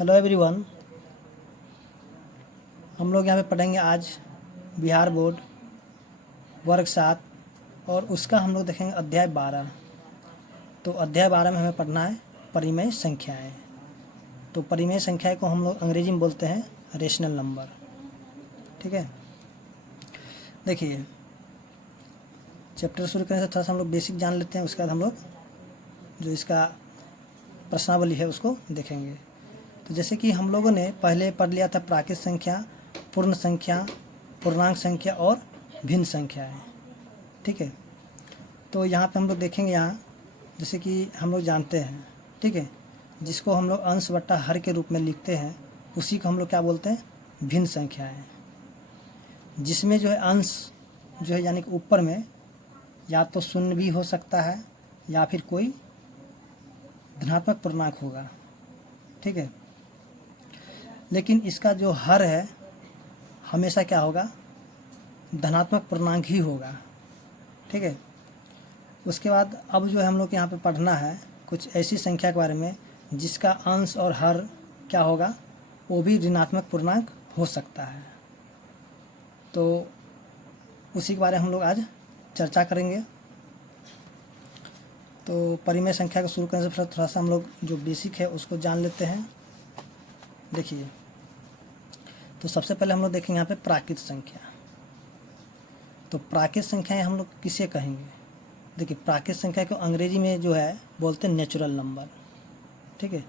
Hello everyone. हम लोग यहाँ पे पढ़ेंगे आज बिहार बोर्ड वर्ग 7 और उसका हम लोग देखेंगे अध्याय 12। तो अध्याय 12 में हमें पढ़ना है परिमेय संख्याएं। तो परिमेय संख्याएं को हम लोग अंग्रेजी में बोलते हैं रेशनल नंबर। ठीक है, देखिए चैप्टर शुरू करने से थोड़ा सा हम लोग बेसिक जान लेते हैं, उसके बाद हम लोग जो इसका प्रश्नावली है उसको देखेंगे। तो जैसे कि हम लोगों ने पहले पढ़ लिया था प्राकृत संख्या, पूर्ण संख्या, पूर्णांक संख्या और भिन्न संख्याएं। ठीक है, तो यहाँ पे हम लोग देखेंगे यहाँ जैसे कि हम लोग जानते हैं, ठीक है, जिसको हम लोग अंश बट्टा हर के रूप में लिखते हैं उसी को हम लोग क्या बोलते हैं, भिन्न संख्याएं। जिसमें जो है अंश जो है यानी कि ऊपर में या तो शून्य भी हो सकता है या फिर कोई धनात्मक पूर्णांक होगा। ठीक है, लेकिन इसका जो हर है हमेशा क्या होगा, धनात्मक पूर्णांक ही होगा। ठीक है, उसके बाद अब जो है हम लोग यहाँ पे पढ़ना है कुछ ऐसी संख्या के बारे में जिसका अंश और हर क्या होगा, वो भी ऋणात्मक पूर्णांक हो सकता है। तो उसी के बारे में हम लोग आज चर्चा करेंगे। तो परिमेय संख्या को शुरू करने से थोड़ा सा हम लोग जो बेसिक है उसको जान लेते हैं। देखिए, तो सबसे पहले हम लोग देखेंगे यहाँ पे प्राकृत संख्या। तो प्राकृत संख्याएं हम लोग किसे कहेंगे, देखिए प्राकृत संख्या को अंग्रेजी में जो है बोलते हैं नेचुरल नंबर। ठीक है,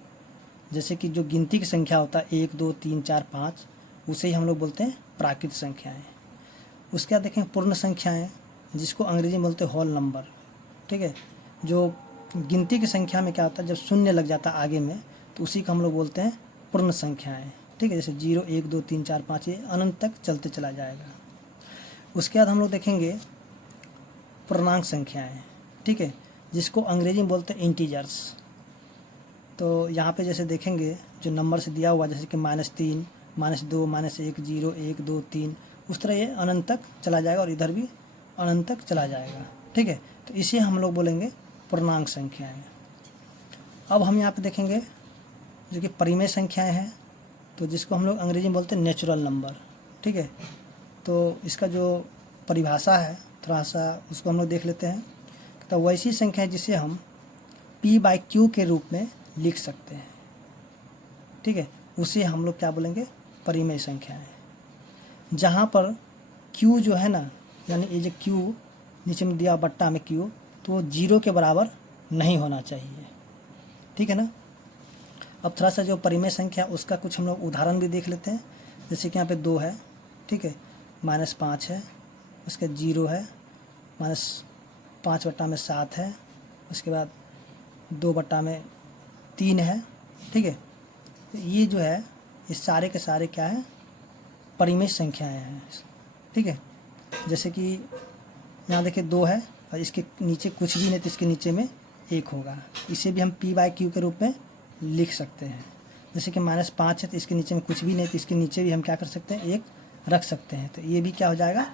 जैसे कि जो गिनती की संख्या होता है 1 2 3 4 5 उसे ही हम लोग बोलते हैं प्राकृत संख्याएं। उसके बाद देखेंगे पूर्ण संख्याएं जिसको अंग्रेजी में बोलते हैं होल नंबर। ठीक है, जो गिनती की संख्या में क्या होता है जब शून्य लग जाता है आगे में तो उसी को हम लोग बोलते हैं पूर्ण संख्याएं। ठीक है, जैसे 0 1 2 3 4 5 ये अनंत तक चलते चला जाएगा। उसके बाद हम लोग देखेंगे पूर्णांक संख्याएं। ठीक है, जिसको अंग्रेजी में बोलते हैं इंटीजर्स। तो यहाँ पे जैसे देखेंगे जो नंबर से दिया हुआ जैसे कि -3 -2 -1 0 1 2 3 उस तरह ये अनंत तक चला जाएगा और इधर भी अनंत तक चला जाएगा। ठीक है, तो इसे हम लोग बोलेंगे पूर्णांक संख्याएं। अब हम यहाँ पे देखेंगे जो कि परिमेय संख्याएं हैं, तो जिसको हम लोग अंग्रेजी में बोलते हैं नेचुरल नंबर। ठीक है, तो इसका जो परिभाषा है थोड़ा सा उसको हम लोग देख लेते हैं। तो वैसी संख्या है जिसे हम P/Q के रूप में लिख सकते हैं। ठीक है, उसे हम लोग क्या बोलेंगे, परिमेय संख्याएं। जहाँ पर Q जो है ना, यानी ये जो Q नीचे में दिया बट्टा में Q, तो वो 0 के बराबर नहीं होना चाहिए। ठीक है ना। अब थोड़ा सा जो परिमेय संख्या उसका कुछ हम लोग उदाहरण भी देख लेते हैं। जैसे कि यहाँ पे 2 है, ठीक है, -5 है, उसके 0 है, -5/7 है, उसके बाद 2/3 है। ठीक है, ये जो है ये सारे के सारे क्या है, परिमेय संख्याएं हैं। ठीक है, जैसे कि यहाँ देखिए 2 है और इसके नीचे कुछ भी नहीं तो इसके नीचे में 1 होगा, इसे भी हम P/Q के रूप में लिख सकते हैं। जैसे कि -5 है तो इसके नीचे में कुछ भी नहीं तो इसके नीचे भी हम क्या कर सकते हैं, 1 रख सकते हैं, तो ये भी क्या हो जाएगा,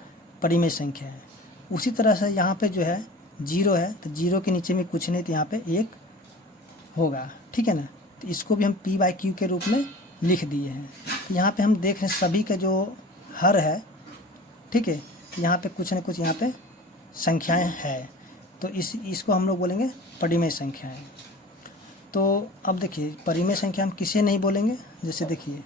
परिमेय संख्या है। उसी तरह से यहाँ पे जो है 0 है तो 0 के नीचे में कुछ नहीं तो यहाँ पे 1 होगा। ठीक है ना, तो इसको भी हम P/Q के रूप में लिख दिए हैं। यहाँ पे हम देख रहे हैं सभी का जो हर है, ठीक है, यहाँ पे कुछ न कुछ यहाँ पे संख्याएं हैं, तो इसको हम लोग बोलेंगे परिमेय संख्याएं। तो अब देखिए परिमेय संख्या हम किसे नहीं बोलेंगे, जैसे देखिए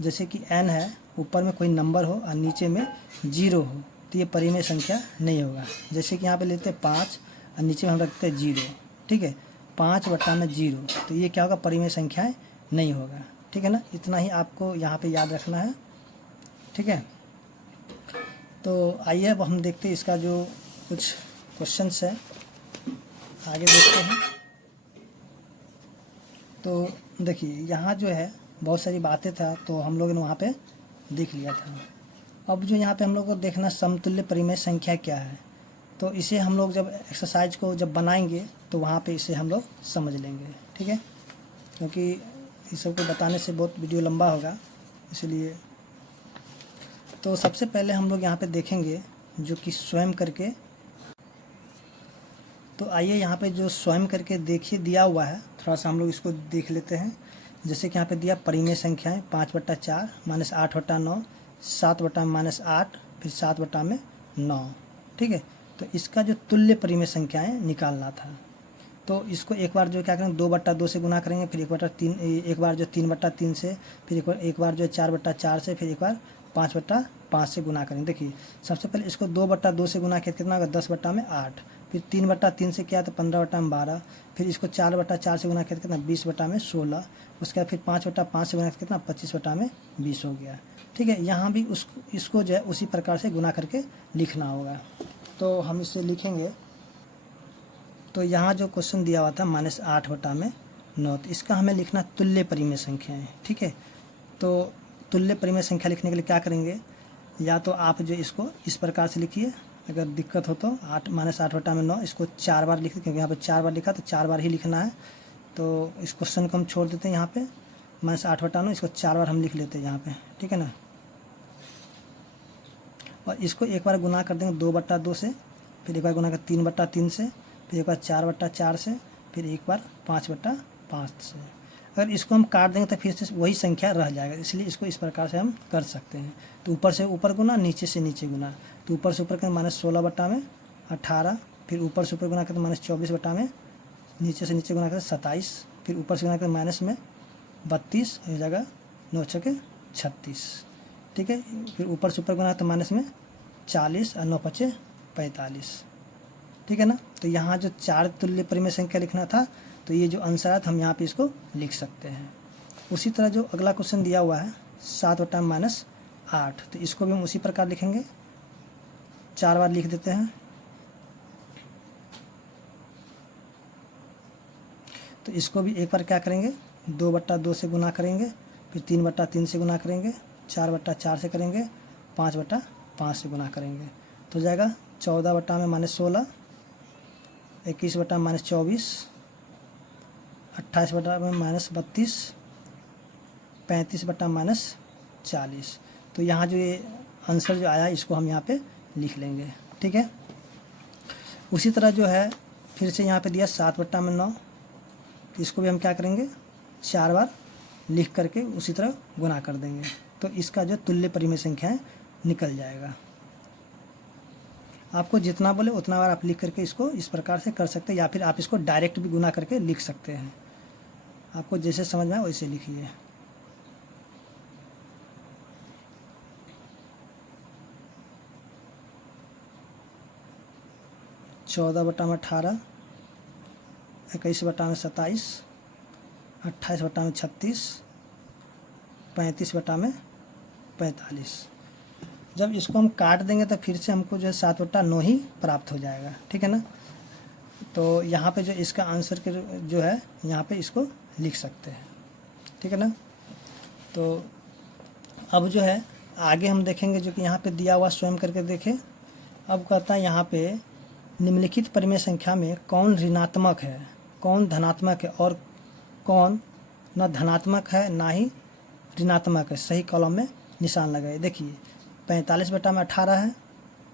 जैसे कि n है, ऊपर में कोई नंबर हो और नीचे में 0 हो तो ये परिमेय संख्या नहीं होगा। जैसे कि यहाँ पे लेते हैं 5 और नीचे में हम रखते हैं 0। ठीक है, 5/0 तो ये क्या होगा, परिमेय संख्याएं नहीं होगा। ठीक है ना, इतना ही आपको यहाँ पे याद रखना है। ठीक है, तो आइए अब हम देखते हैं इसका जो कुछ क्वेश्चंस है, आगे देखते हैं। तो देखिए यहाँ जो है बहुत सारी बातें था तो हम लोगों ने वहाँ पे देख लिया था। अब जो यहाँ पे हम लोग को देखना समतुल्य परिमेय संख्या क्या है, तो इसे हम लोग जब एक्सरसाइज को जब बनाएंगे तो वहाँ पे इसे हम लोग समझ लेंगे। ठीक है, क्योंकि इस सब को बताने से बहुत वीडियो लंबा होगा इसलिए। तो सबसे पहले हम लोग यहाँ पे देखेंगे जो कि स्वयं करके। तो आइए यहाँ पे जो स्वयं करके देखिए दिया हुआ है, थोड़ा सा हम लोग इसको देख लेते हैं। जैसे कि यहाँ पे दिया परिमेय संख्याएं 5/4 माइनस 8/9, 7 माइनस 8, फिर 7/9, ठीक है। तो इसका जो तुल्य परिमेय संख्याएं निकालना था, तो इसको एक बार जो क्या करेंगे 2/2 से गुना करेंगे, फिर एक बार जो 3/3 से, फिर एक बार जो 4/4 से, फिर एक बार 5/5 से गुना करेंगे। देखिए सबसे पहले इसको 2/2 से गुना किया कितना होगा 10/8, फिर 3/3 से किया तो 15/12, फिर इसको 4/4 से गुना किया तो कितना 20/16, उसके बाद फिर 5/5 से गुना कितना 25/20 हो गया, ठीक है। यहाँ भी इसको जो है उसी प्रकार से गुना करके लिखना होगा। तो हम इसे लिखेंगे। तो यहाँ जो क्वेश्चन दिया हुआ था -8/9, तो इसका हमें लिखना तुल्य परिमेय संख्या है, ठीक है। तो तुल्य परिमेय संख्या लिखने के लिए क्या करेंगे, या तो आप जो इसको इस प्रकार से लिखिए, अगर दिक्कत हो तो -8/9 इसको 4 बार लिखिए, क्योंकि यहाँ पे 4 बार लिखा तो 4 बार ही लिखना है। तो इस क्वेश्चन को हम छोड़ देते हैं यहाँ पे, -8/9 इसको 4 बार हम लिख लेते हैं यहाँ पे, ठीक है ना। और इसको एक बार गुना कर देंगे 2/2 से, फिर एक बार गुना कर 3/3 से, फिर एक बार 4/4 से, फिर एक बार 5/5 से। अगर इसको हम काट देंगे तो फिर से वही संख्या रह जाएगा, इसलिए इसको इस प्रकार से हम कर सकते हैं। तो ऊपर से ऊपर गुना, नीचे से नीचे गुना। तो ऊपर से ऊपर करें -16/18, फिर ऊपर से ऊपर गुना करें -24/, नीचे से नीचे गुना करें 27, फिर ऊपर से गुना करें माइनस में 32 हो जाएगा, 9 छके 36, ठीक है। फिर ऊपर से ऊपर गुना तो माइनस में 40 और 9 पचे 45, ठीक है ना। तो यहाँ जो 4 तुल्य परिमेय संख्या लिखना था, तो ये जो आंसर है हम यहाँ पे इसको लिख सकते हैं। उसी तरह जो अगला क्वेश्चन दिया हुआ है 7/-8, तो इसको भी हम उसी प्रकार लिखेंगे, 4 बार लिख देते हैं। तो इसको भी एक बार क्या करेंगे 2/2 से गुना करेंगे, फिर 3/3 से गुना करेंगे, 4/4 से करेंगे, 5/5 से गुना करेंगे। तो जाएगा 14/-16, 21/-24, 28/-32, 35/-40। तो यहाँ जो ये आंसर जो आया इसको हम यहाँ पे लिख लेंगे, ठीक है। उसी तरह जो है फिर से यहाँ पे दिया 7/9, इसको भी हम क्या करेंगे 4 बार लिख करके उसी तरह गुना कर देंगे, तो इसका जो तुल्य परिमेय संख्या है निकल जाएगा। आपको जितना बोले उतना बार आप लिख करके इसको इस प्रकार से कर सकते हैं, या फिर आप इसको डायरेक्ट भी गुना करके लिख सकते हैं। आपको जैसे समझ में आए वैसे लिखिए। चौदह बटा में 18, 21/27, 28/36, 35/45। जब इसको हम काट देंगे तो फिर से हमको जो है 7/9 ही प्राप्त हो जाएगा, ठीक है ना। तो यहाँ पे जो इसका आंसर के जो है यहाँ पे इसको लिख सकते हैं, ठीक है ना। तो अब जो है आगे हम देखेंगे, जो कि यहाँ पे दिया हुआ स्वयं करके देखें। अब कहता है यहाँ पे निम्नलिखित परिमेय संख्या में कौन ऋणात्मक है, कौन धनात्मक है और कौन न धनात्मक है ना ही ऋणात्मक है, सही कॉलम में निशान लगाए। देखिए 45/18 है,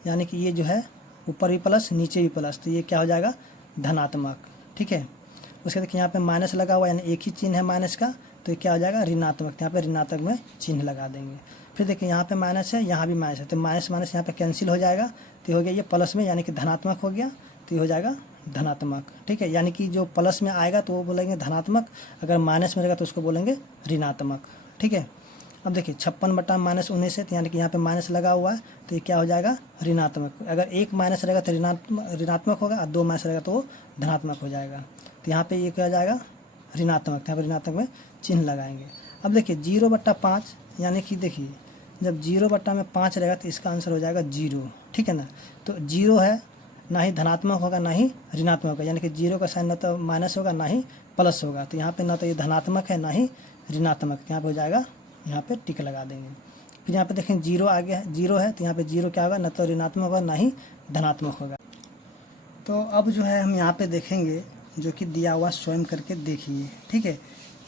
यानी कि ये जो है ऊपर भी प्लस नीचे भी प्लस, तो ये क्या हो जाएगा धनात्मक, ठीक है। उसके देखिए यहाँ पे माइनस लगा हुआ, यानी एक ही चिन्ह है माइनस का, तो ये क्या हो जाएगा ऋणात्मक, यहाँ पे ऋणात्मक में चिन्ह लगा देंगे। फिर देखिए यहाँ पे माइनस है, यहाँ भी माइनस है, तो माइनस माइनस यहाँ पे कैंसिल हो जाएगा, तो हो गया ये प्लस में, यानी कि धनात्मक हो गया, तो ये हो जाएगा धनात्मक, ठीक है। यानी कि जो प्लस में आएगा तो वो बोलेंगे धनात्मक, अगर माइनस में रहेगा तो उसको बोलेंगे ऋणात्मक, ठीक है। अब देखिए 56/-19 है, तो यानी कि यहाँ पे माइनस लगा हुआ है, तो ये क्या हो जाएगा ऋणात्मक। अगर एक माइनस रहेगा तो ऋणात्मक होगा, और 2 माइनस रहेगा तो वो धनात्मक हो जाएगा। तो यहाँ पे ये क्या हो जाएगा ऋणात्मक, यहाँ पर ऋणात्मक में चिन्ह लगाएंगे। अब देखिए 0/5, यानी कि देखिए जब 0/5 रहेगा तो इसका आंसर हो जाएगा 0, ठीक है ना। तो 0 है, ना ही धनात्मक होगा ना ही ऋणात्मक होगा, यानी कि 0 का साइन ना तो माइनस होगा ना ही प्लस होगा, तो यहाँ पे ना तो ये धनात्मक है ना ही ऋणात्मक, यहाँ पे हो जाएगा, यहाँ पे टिक लगा देंगे। फिर यहाँ पे देखें 0 आ गया है, 0 है, तो यहाँ पे 0 क्या होगा ना तो ऋणात्मक होगा ना ही धनात्मक होगा। तो अब जो है हम यहाँ पे देखेंगे जो कि दिया हुआ स्वयं करके देखिए, ठीक है।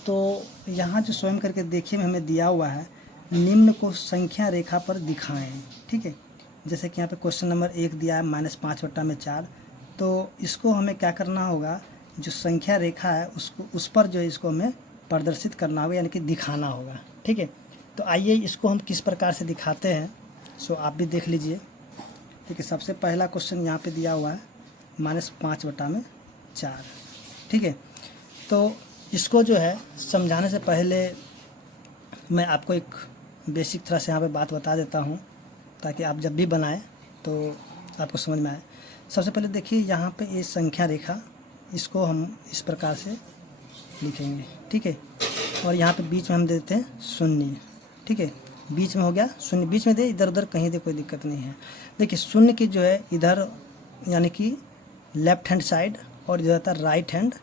तो यहाँ जो स्वयं करके देखिए में हमें दिया हुआ है निम्न को संख्या रेखा पर दिखाएं, ठीक है। जैसे कि यहाँ पे क्वेश्चन नंबर 1 दिया है -5/4, तो इसको हमें क्या करना होगा, जो संख्या रेखा है उसको उस पर जो है इसको हमें प्रदर्शित करना होगा, यानी कि दिखाना होगा। ठीक है, तो आइए इसको हम किस प्रकार से दिखाते हैं, सो आप भी देख लीजिए। ठीक है, सबसे पहला क्वेश्चन यहाँ पे दिया हुआ है -5/4। ठीक है, तो इसको जो है समझाने से पहले मैं आपको एक बेसिक तरह से यहाँ पे बात बता देता हूँ, ताकि आप जब भी बनाएं तो आपको समझ में आए। सबसे पहले देखिए यहाँ पे ये संख्या रेखा, इसको हम इस प्रकार से लिखेंगे। ठीक है, और यहाँ पे बीच में हम देते हैं शून्य। ठीक है, बीच में हो गया शून्य, बीच में दे, इधर उधर कहीं दे, कोई दिक्कत नहीं है। देखिए शून्य की जो है इधर यानी कि लेफ्ट हैंड साइड और इधर आता है राइट हैंड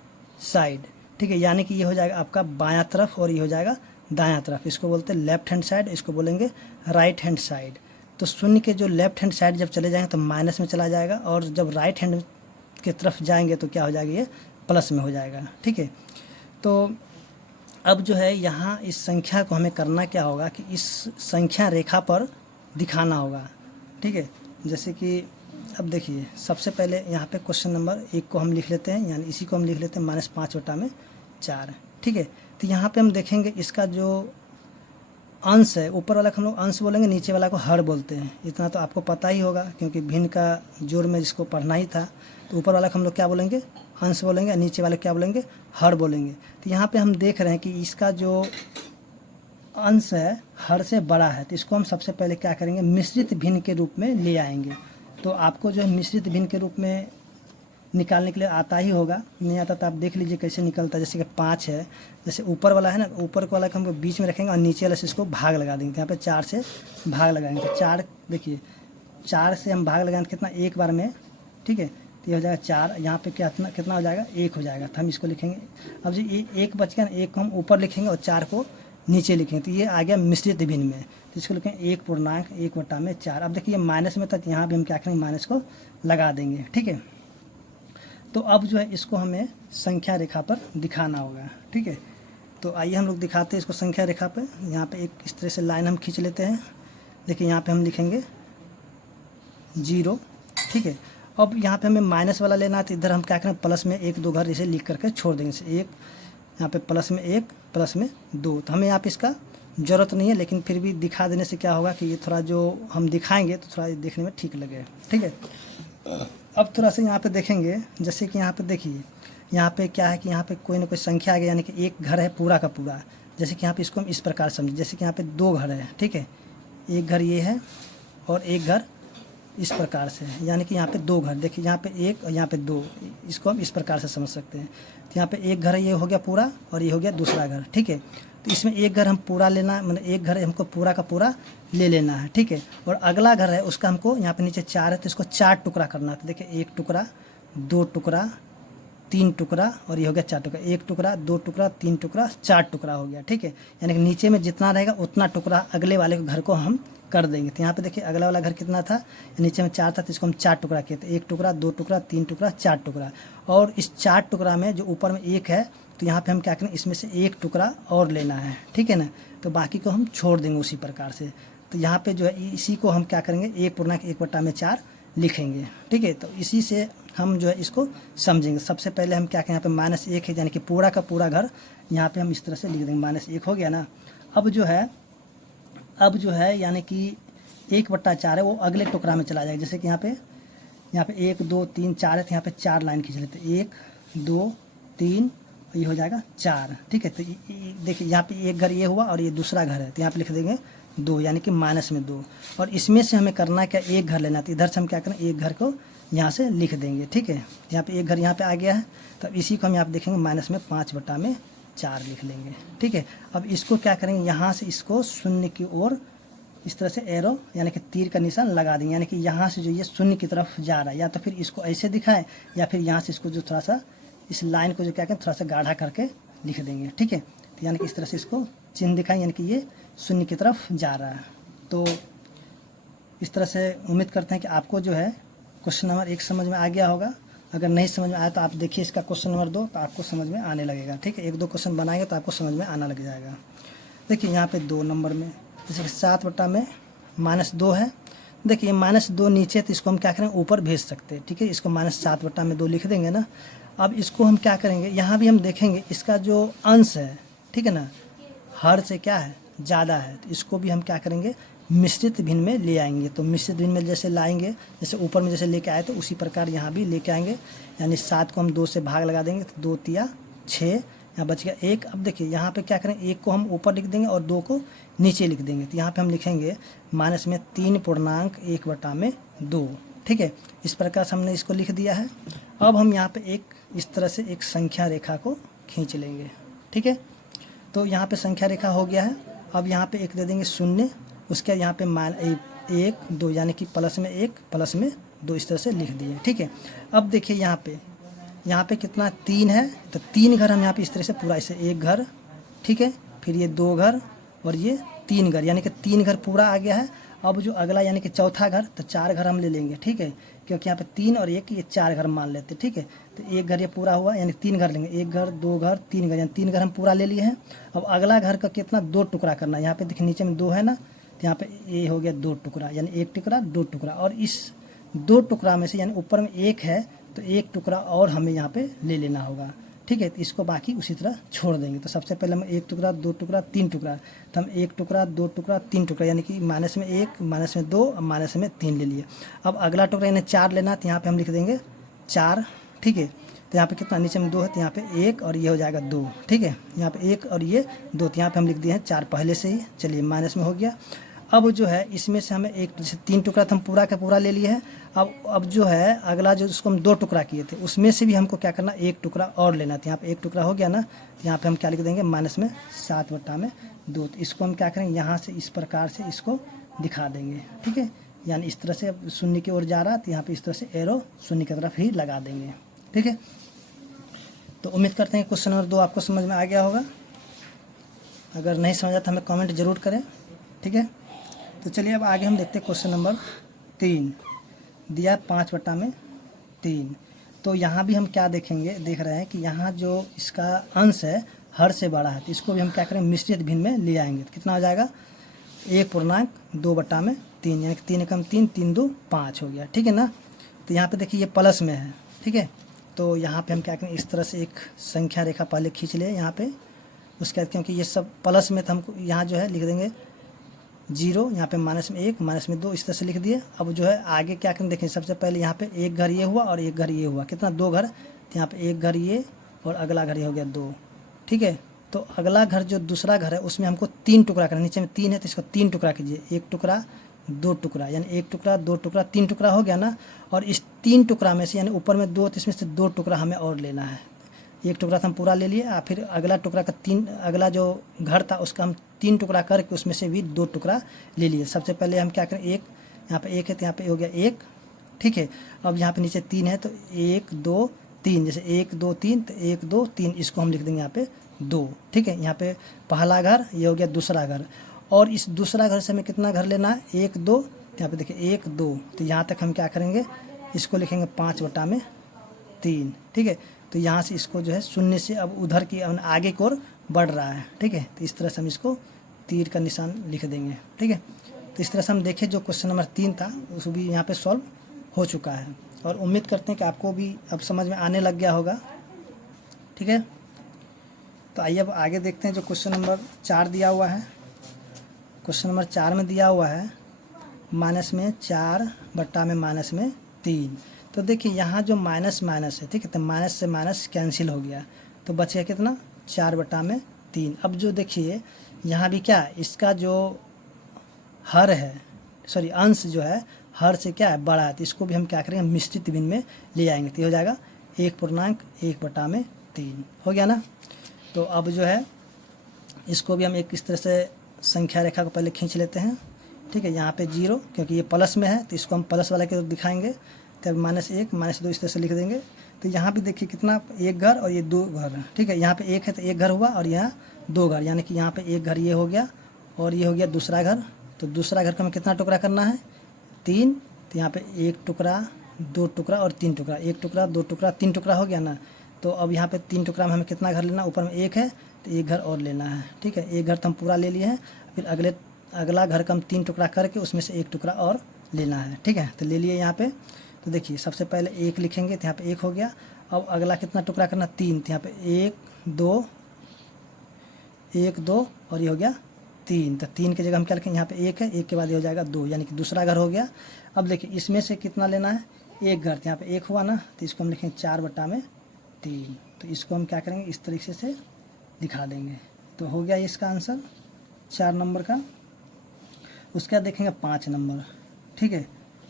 साइड। ठीक है, यानी कि ये हो जाएगा आपका बायां तरफ और ये हो जाएगा दायां तरफ। इसको बोलते हैं लेफ्ट हैंड साइड, इसको बोलेंगे राइट हैंड साइड। तो शून्य के जो लेफ्ट हैंड साइड जब चले जाएंगे तो माइनस में चला जाएगा, और जब राइट हैंड की तरफ जाएंगे तो क्या हो जाएगा, ये प्लस में हो जाएगा। ठीक है, तो अब जो है यहाँ इस संख्या को हमें करना क्या होगा कि इस संख्या रेखा पर दिखाना होगा। ठीक है, जैसे कि अब देखिए सबसे पहले यहाँ पे क्वेश्चन नंबर 1 को हम लिख लेते हैं, यानी इसी को हम लिख लेते हैं -5/4। ठीक है, तो यहाँ पे हम देखेंगे इसका जो अंश है, ऊपर वाला को हम लोग अंश बोलेंगे, नीचे वाला को हर बोलते हैं। इतना तो आपको पता ही होगा, क्योंकि भिन्न का जोड़ में जिसको पढ़ना ही था। तो ऊपर वाला को हम लोग क्या बोलेंगे, अंश बोलेंगे, और नीचे वाले क्या बोलेंगे, हर बोलेंगे। तो यहाँ पे हम देख रहे हैं कि इसका जो अंश है हर से बड़ा है, तो इसको हम सबसे पहले क्या करेंगे, मिश्रित भिन्न के रूप में ले आएंगे। तो आपको जो है मिश्रित भिन्न के रूप में निकालने के लिए आता ही होगा, नहीं आता तो आप देख लीजिए कैसे निकलता है। जैसे कि 5 है, जैसे ऊपर वाला है ना, ऊपर वाला को हम बीच में रखेंगे और नीचे वाले से इसको भाग लगा देंगे। यहाँ पे 4 से भाग लगाएंगे, तो 4 देखिए 4 से हम भाग लगाएंगे कितना, एक बार में। ठीक है, तो ये हो जाएगा 4, यहाँ पे कितना हो जाएगा, 1 हो जाएगा। तो हम इसको लिखेंगे। अब जो ये 1 बच गया ना, 1 को हम ऊपर लिखेंगे और 4 को नीचे लिखेंगे, तो ये आ गया मिश्रित भिन्न में। तो इसको लिखेंगे 1/1/4। अब देखिए माइनस में था, तो यहाँ भी हम क्या करेंगे, माइनस को लगा देंगे। ठीक है, तो अब जो है इसको हमें संख्या रेखा पर दिखाना होगा। ठीक है, तो आइए हम लोग दिखाते हैं इसको संख्या रेखा पर। यहाँ पे एक इस तरह से लाइन हम खींच लेते हैं। देखिए यहाँ पे हम लिखेंगे 0। ठीक है, अब यहाँ पे हमें माइनस वाला लेना है, तो इधर हम क्या करें, प्लस में 1 2 घर इसे लिख करके छोड़ देंगे। जैसे 1 यहाँ पे प्लस में 1 प्लस में 2। तो हमें यहाँ पे इसका ज़रूरत नहीं है, लेकिन फिर भी दिखा देने से क्या होगा कि ये थोड़ा जो हम दिखाएंगे तो थोड़ा देखने में ठीक लगे। ठीक है, अब थोड़ा सा यहाँ पे देखेंगे, जैसे कि यहाँ पे देखिए यहाँ पे क्या है कि यहाँ पे कोई ना कोई संख्या आ गई, यानी कि एक घर है पूरा का पूरा। जैसे कि यहाँ पे इसको हम इस प्रकार समझें, जैसे कि यहाँ पे 2 घर है। ठीक है, एक घर ये है और एक घर इस प्रकार से है, यानी कि यहाँ पे 2 घर। देखिए यहाँ पे 1 और यहाँ पे 2, इसको हम इस प्रकार से समझ सकते हैं। तो यहाँ पे एक घर ये हो गया पूरा और ये हो गया दूसरा घर। ठीक है, तो इसमें एक घर हम पूरा लेना, मतलब एक घर हमको पूरा का पूरा ले लेना है। ठीक है, और अगला घर है उसका हमको यहाँ पे नीचे 4 है, तो इसको 4 टुकड़ा करना है। तो देखिए 1 टुकड़ा 2 टुकड़ा 3 टुकड़ा और ये हो गया 4 टुकड़ा। 1 टुकड़ा 2 टुकड़ा 3 टुकड़ा 4 टुकड़ा हो गया। ठीक है, यानी कि नीचे में जितना रहेगा उतना टुकड़ा अगले वाले घर को हम कर देंगे। तो यहाँ पे देखिए अगला वाला घर कितना था, नीचे में 4 था, तो इसको हम 4 टुकड़ा किए थे। 1 टुकड़ा 2 टुकड़ा 3 टुकड़ा 4 टुकड़ा। और इस 4 टुकड़ा में जो ऊपर में 1 है, तो यहाँ पे हम क्या करें, इसमें से 1 टुकड़ा और लेना है। ठीक है ना, तो बाकी को हम छोड़ देंगे उसी प्रकार से। तो यहाँ पे जो है इसी को हम क्या करेंगे, 1/1/4 लिखेंगे। ठीक है, तो इसी से हम जो है इसको समझेंगे। सबसे पहले हम क्या करें, यहाँ पे -1 है, यानी कि पूरा का पूरा घर यहाँ पे हम इस तरह से लिख देंगे। -1 हो गया ना। अब जो है यानी कि 1/4 है, वो अगले टुकड़ा में चला जाएगा। जैसे कि यहाँ पे 1 2 3 4 है, तो यहाँ पे 4 लाइन खींच लेते हैं। 1 2 3 ये हो जाएगा 4। ठीक है, तो देखिए यहाँ पे एक घर ये हुआ और ये दूसरा घर है, तो यहाँ पे लिख देंगे 2, यानी कि -2। और इसमें से हमें करना क्या, एक घर लेना। तो इधर से हम क्या करें, एक घर को यहाँ से लिख देंगे। ठीक है, यहाँ पे एक घर यहाँ पे आ गया है, तो इसी को हम यहाँ पे देखेंगे -5/4 लिख लेंगे। ठीक है, अब इसको क्या करेंगे, यहाँ से इसको शून्य की ओर इस तरह से एरो यानी कि तीर का निशान लगा देंगे, यानी कि यहाँ से जो ये शून्य की तरफ जा रहा है, या तो फिर इसको ऐसे दिखाएं या फिर यहाँ से इसको जो थोड़ा सा इस लाइन को जो क्या करें, थोड़ा सा गाढ़ा करके लिख देंगे। ठीक है, तो यानी कि इस तरह से इसको चिन्ह दिखाएं, यानी कि ये शून्य की तरफ जा रहा है। तो इस तरह से उम्मीद करते हैं कि आपको जो है क्वेश्चन नंबर 1 समझ में आ गया होगा। अगर नहीं समझ में आया तो आप देखिए इसका क्वेश्चन नंबर 2, तो आपको समझ में आने लगेगा। ठीक है, 1-2 क्वेश्चन बनाएंगे तो आपको समझ में आना लग जाएगा। देखिए यहाँ पे 2 नंबर में जैसे 7/-2 है। देखिए -2 नीचे, तो इसको हम क्या करें, ऊपर भेज सकते हैं। ठीक है, इसको -7/2 लिख देंगे ना। अब इसको हम क्या करेंगे, यहाँ भी हम देखेंगे इसका जो अंश है, ठीक है ना, हर से क्या है ज़्यादा है, तो इसको भी हम क्या करेंगे मिश्रित भिन्न में ले आएंगे। तो मिश्रित भिन्न में जैसे लाएंगे, जैसे ऊपर में जैसे लेके आए तो उसी प्रकार यहाँ भी लेके आएंगे, यानी 7 को हम 2 से भाग लगा देंगे तो 2 तिया 6, यहाँ बच गया 1। अब देखिए यहाँ पे क्या करेंगे, 1 को हम ऊपर लिख देंगे और 2 को नीचे लिख देंगे, तो यहाँ पे हम लिखेंगे माइनस में 3.1/2। ठीक है, इस प्रकार से हमने इसको लिख दिया है। अब हम यहाँ पे एक इस तरह से एक संख्या रेखा को खींच लेंगे। ठीक है, तो यहाँ पे संख्या रेखा हो गया है। अब यहाँ पे एक दे देंगे 0, उसके बाद यहाँ पे 1 2 यानी कि प्लस में 1 प्लस में 2 इस तरह से लिख दिए। ठीक है, अब देखिए यहाँ पे कितना 3 है, तो 3 घर हम यहाँ पे इस तरह से पूरा ऐसे 1 घर, ठीक है, फिर ये 2 घर और ये 3 घर, यानी कि 3 घर पूरा आ गया है। अब जो अगला यानी कि चौथा घर, तो 4 घर हम ले लेंगे। ठीक है, क्योंकि यहाँ पे 3 और 1 ये 4 घर मान लेते हैं। ठीक है, तो 1 घर ये पूरा हुआ, यानी 3 घर लेंगे, 1 घर 2 घर 3 घर, यानी 3 घर हम पूरा ले लिए हैं। अब अगला घर का कितना 2 टुकड़ा करना है, यहाँ पे देखिए नीचे में 2 है ना, तो यहाँ पे ये हो गया 2 टुकड़ा, यानी 1 टुकड़ा 2 टुकड़ा, और इस 2 टुकड़ा में से यानी ऊपर में 1 है तो 1 टुकड़ा और हमें यहाँ पे ले लेना होगा। ठीक है, तो इसको बाकी उसी तरह छोड़ देंगे। तो सबसे पहले हम 1 टुकड़ा 2 टुकड़ा 3 टुकड़ा, तो हम 1 टुकड़ा 2 टुकड़ा 3 टुकड़ा, यानी कि माइनस में 1 माइनस में 2 माइनस में 3 ले लिए। अब अगला टुकड़ा यानी 4 लेना, तो यहाँ पे हम लिख देंगे 4। ठीक है, तो यहाँ पे कितना नीचे में 2 है, तो यहाँ पे 1 और ये हो जाएगा 2। ठीक है, यहाँ पे 1 और ये 2, तो यहाँ पे हम लिख दिए हैं 4 पहले से ही। चलिए माइनस में हो गया। अब जो है इसमें से हमें एक जैसे 3 टुकड़ा तो हम पूरा का पूरा ले लिए हैं। अब जो है अगला जो उसको हम 2 टुकड़ा किए थे, उसमें से भी हमको क्या करना 1 टुकड़ा और लेना था। यहाँ पे 1 टुकड़ा हो गया ना, यहाँ पे हम क्या लिख देंगे माइनस में 7/2। तो इसको हम क्या करेंगे यहाँ से इस प्रकार से इसको दिखा देंगे। ठीक है, यानी इस तरह से अब शून्य की ओर जा रहा है, तो यहाँ पे इस तरह से एरो शून्य की तरफ ही लगा देंगे। ठीक है, तो उम्मीद करते हैं क्वेश्चन नंबर 2 आपको समझ में आ गया होगा। अगर नहीं समझा तो हमें कमेंट जरूर करें। ठीक है, तो चलिए अब आगे हम देखते हैं क्वेश्चन नंबर 3 दिया 5/3। तो यहाँ भी हम क्या देख रहे हैं कि यहाँ जो इसका अंश है हर से बड़ा है, तो इसको भी हम क्या करें मिश्रित भिन्न में ले आएंगे। तो कितना हो जाएगा 1.2/3, यानी कि 3 एकम 3 3 2 5 हो गया। ठीक है ना, तो यहाँ पे देखिए ये प्लस में है। ठीक है, तो यहाँ पे हम क्या करें इस तरह से एक संख्या रेखा पहले खींच ले यहाँ पे, उसके बाद क्योंकि ये सब प्लस में, तो हमको यहाँ जो है लिख देंगे 0, यहाँ पे माइनस में 1 माइनस में 2 इस तरह से लिख दिए। अब जो है आगे क्या करें देखें, सबसे पहले यहाँ पे 1 घर ये हुआ और 1 घर ये हुआ, कितना 2 घर, तो यहाँ पे 1 घर ये और अगला घर ये हो गया 2। ठीक है, तो अगला घर जो दूसरा घर है उसमें हमको 3 टुकड़ा करना, नीचे में 3 है तो इसको 3 टुकड़ा कीजिए, 1 टुकड़ा 2 टुकड़ा, यानी 1 टुकड़ा 2 टुकड़ा 3 टुकड़ा हो गया ना। और इस 3 टुकड़ा में से यानी ऊपर में 2 तो इसमें से 2 टुकड़ा हमें और लेना है। 1 टुकड़ा तो हम पूरा ले लिए, फिर अगला टुकड़ा का 3 अगला जो घर था उसका हम 3 टुकड़ा करके उसमें से भी 2 टुकड़ा ले लिए। सबसे पहले हम क्या करें, यहाँ पे 1 है तो यहाँ पे हो गया 1। ठीक है, अब यहाँ पे नीचे 3 है तो 1 2 3, जैसे 1 2 3 तो 1 2 3 इसको हम लिख देंगे यहाँ पे 2। ठीक है, यहाँ पे पहला घर ये हो गया दूसरा घर, और इस दूसरा घर से हमें कितना घर लेना है 1 2, यहाँ पे देखिए 1 2, तो यहाँ तक हम क्या करेंगे इसको लिखेंगे 5/3। ठीक है, तो यहाँ से इसको जो है शून्य से अब उधर की आगे की ओर बढ़ रहा है। ठीक है, तो इस तरह से हम इसको तीर का निशान लिख देंगे। ठीक है, तो इस तरह से हम देखें जो क्वेश्चन नंबर 3 था उसको भी यहाँ पे सॉल्व हो चुका है, और उम्मीद करते हैं कि आपको भी अब समझ में आने लग गया होगा। ठीक है, तो आइए अब आगे देखते हैं जो क्वेश्चन नंबर 4 दिया हुआ है। क्वेश्चन नंबर 4 में दिया हुआ है माइनस में 4/-3। तो देखिए यहाँ जो माइनस माइनस है, ठीक है, तो माइनस से माइनस कैंसिल हो गया, तो बच गया कितना 4/3। अब जो देखिए यहाँ भी क्या है, इसका जो हर है सॉरी अंश जो है हर से क्या है बड़ा है, तो इसको भी हम क्या करेंगे मिश्रित भिन्न में ले आएंगे, तो हो जाएगा 1.1/3 हो गया ना। तो अब जो है इसको भी हम एक इस तरह से संख्या रेखा को पहले खींच लेते हैं। ठीक है, यहाँ पे 0 क्योंकि ये प्लस में है तो इसको हम प्लस वाला के दिखाएंगे, तब -1 -2 इस तरह से लिख देंगे। तो यहाँ भी देखिए कितना 1 घर और ये 2 घर। ठीक है, यहाँ पे 1 है तो 1 घर हुआ और यहाँ 2 घर, यानी कि यहाँ पे 1 घर ये हो गया और ये हो गया दूसरा घर। तो दूसरा घर का हमें कितना टुकड़ा करना है 3, तो यहाँ पे 1 टुकड़ा 2 टुकड़ा और 3 टुकड़ा, 1 टुकड़ा 2 टुकड़ा 3 टुकड़ा हो गया ना। तो अब यहाँ पे 3 टुकड़ा में हमें कितना घर लेना, ऊपर में 1 है तो 1 घर और लेना है। ठीक है, 1 घर तो हम पूरा ले लिए हैं, फिर अगला घर का हम 3 टुकड़ा करके उसमें से 1 टुकड़ा और लेना है। ठीक है, तो ले लिए यहाँ पे। तो देखिए सबसे पहले 1 लिखेंगे तो यहाँ पे 1 हो गया। अब अगला कितना टुकड़ा करना 3, तो यहाँ पे 1 2 1 2 और ये हो गया 3, तो 3 की जगह हम क्या लिखेंगे, यहाँ पे 1 है, 1 के बाद ये हो जाएगा 2, यानी कि दूसरा घर हो गया। अब देखिए इसमें से कितना लेना है, 1 घर, तो यहाँ पे 1 हुआ ना, तो इसको हम लिखेंगे 4/3। तो इसको हम क्या करेंगे, इस तरीके से दिखा देंगे। तो हो गया इसका आंसर 4 नंबर का। उसके बाद देखेंगे 5 नंबर, ठीक है।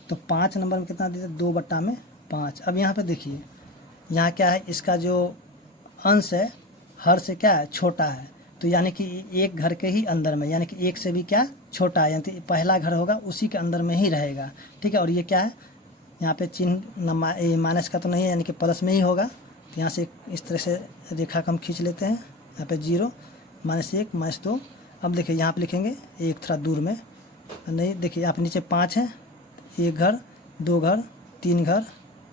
तो 5 नंबर में कितना देते हैं, 2/5। अब यहाँ पे देखिए, यहाँ क्या है, इसका जो अंश है हर से क्या है, छोटा है, तो यानी कि एक घर के ही अंदर में, यानी कि 1 से भी क्या छोटा है, यानी कि पहला घर होगा उसी के अंदर में ही रहेगा, ठीक है। और ये क्या है, यहाँ पे चिन्ह माइनस का तो नहीं है, यानी कि प्लस में ही होगा। तो यहाँ से इस तरह से रेखा का हम खींच लेते हैं, यहाँ पे 0 -1 -2। अब देखिए यहाँ पे लिखेंगे 1 थोड़ा दूर में, नहीं देखिए यहाँ पे नीचे 5 है, 1 घर 2 घर 3 घर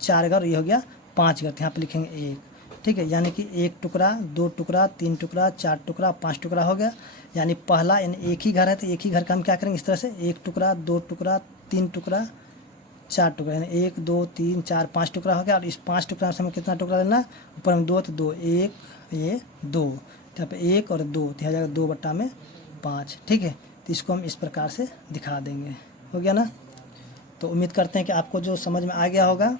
4 घर, ये हो गया 5 घर, तो यहाँ पे लिखेंगे 1, ठीक है। यानी कि 1 टुकड़ा 2 टुकड़ा 3 टुकड़ा 4 टुकड़ा 5 टुकड़ा हो गया। यानी पहला, यानी एक ही घर है तो एक ही घर का हम क्या करेंगे, इस तरह से 1 टुकड़ा 2 टुकड़ा 3 टुकड़ा 4 टुकड़ा, यानी 1 2 3 4 5 टुकड़ा हो गया। और इस 5 टुकड़ा से हमें कितना टुकड़ा लेना है, ऊपर में 2 तो 2, 1 ये 2, तो यहाँ पे 1 और 2, तो यहाँ जाएगा 2/5, ठीक है। तो इसको हम इस प्रकार से दिखा देंगे, हो गया ना। तो उम्मीद करते हैं कि आपको जो समझ में आ गया होगा।